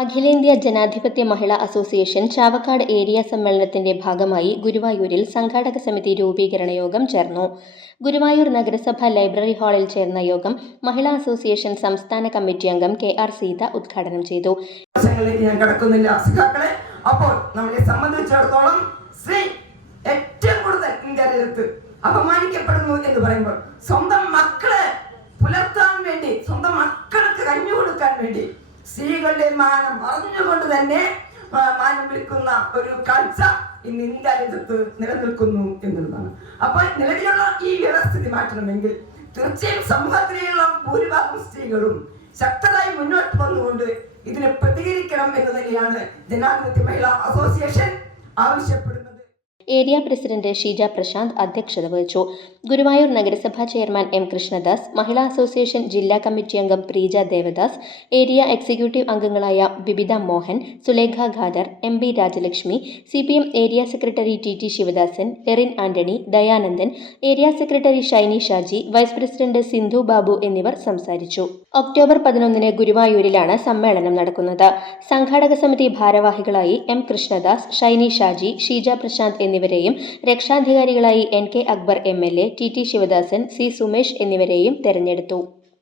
അഖിലേന്ത്യാ ജനാധിപത്യ Mahila association Chavakkad area സമ്മേളനത്തിന്റെ ഭാഗമായി ഗുരുവായൂരിൽ സംഘാടക സമിതി രൂപീകരണ യോഗം ചേർന്നു. ഗുരുവായൂർ നഗരസഭ ലൈബ്രറി ഹാളിൽ ചേർന്ന യോഗം മഹിളാ അസോസിയേഷൻ സംസ്ഥാന കമ്മിറ്റി അംഗം കെ ആർ സീത ഉദ്ഘാടനം ചെയ്തു. ഞാൻ കിടക്കുന്നില്ല അപ്പോൾ നമ്മളെ സംബന്ധിച്ചിടത്തോളം സ്ത്രീ ഏറ്റവും കൂടുതൽ ഇന്ത്യ രാജ്യത്ത് അപമാനിക്കപ്പെടുന്നു എന്ന് പറയുമ്പോൾ സ്വന്തം മക്കളെ പുലർത്താൻ വേണ്ടി സ്വന്തം മക്കൾക്ക് കഞ്ഞു കൊടുക്കാൻ വേണ്ടി സ്ത്രീകളുടെ മാനം അറിഞ്ഞുകൊണ്ട് തന്നെ മാനം വിളിക്കുന്ന ഒരു കാഴ്ച ഇന്ന് ഇന്ത്യ നിലനിൽക്കുന്നു എന്നുള്ളതാണ്. അപ്പോൾ നിലവിലുള്ള ഈ വ്യവസ്ഥിതി മാറ്റണമെങ്കിൽ തീർച്ചയായും സമൂഹത്തിലുള്ള ഭൂരിഭാഗം സ്ത്രീകളും ശക്തരായി മുന്നോട്ട് വന്നുകൊണ്ട് ഇതിനെ പ്രതികരിക്കണം എന്ന് തന്നെയാണ് ജനാധിപത്യ മഹിളാ അസോസിയേഷൻ ആവശ്യപ്പെടുന്നത്. ഏരിയ പ്രസിഡന്റ് ഷീജ പ്രശാന്ത് അധ്യക്ഷത വഹിച്ചു. ഗുരുവായൂർ നഗരസഭാ chairman M Krishnadas Mahila association ജില്ലാ കമ്മിറ്റി അംഗം പ്രീജ ദേവദാസ് ഏരിയ എക്സിക്യൂട്ടീവ് അംഗങ്ങളായ Bibitha Mohan Sulekha Khader M B Rajalakshmi C P M area secretary T T Sivadasan Erin Antony Dayanandan area secretary Shiny Shaji vice president Sindhu Babu എന്നിവർ സംസാരിച്ചു. October പതിനൊന്നിന് ഗുരുവായൂരിലാണ് സമ്മേളനം നടക്കുന്നത്. സംഘാടക സമിതി ഭാരവാഹികളായി എം കൃഷ്ണദാസ് ഷൈനി ഷാജി ഷീജ പ്രശാന്ത് എന്നിവരെയും രക്ഷാധികാരികളായി N K Akbar M L A T T Sivadasan C Sumesh എന്നിവരെയും തെരഞ്ഞെടുത്തു.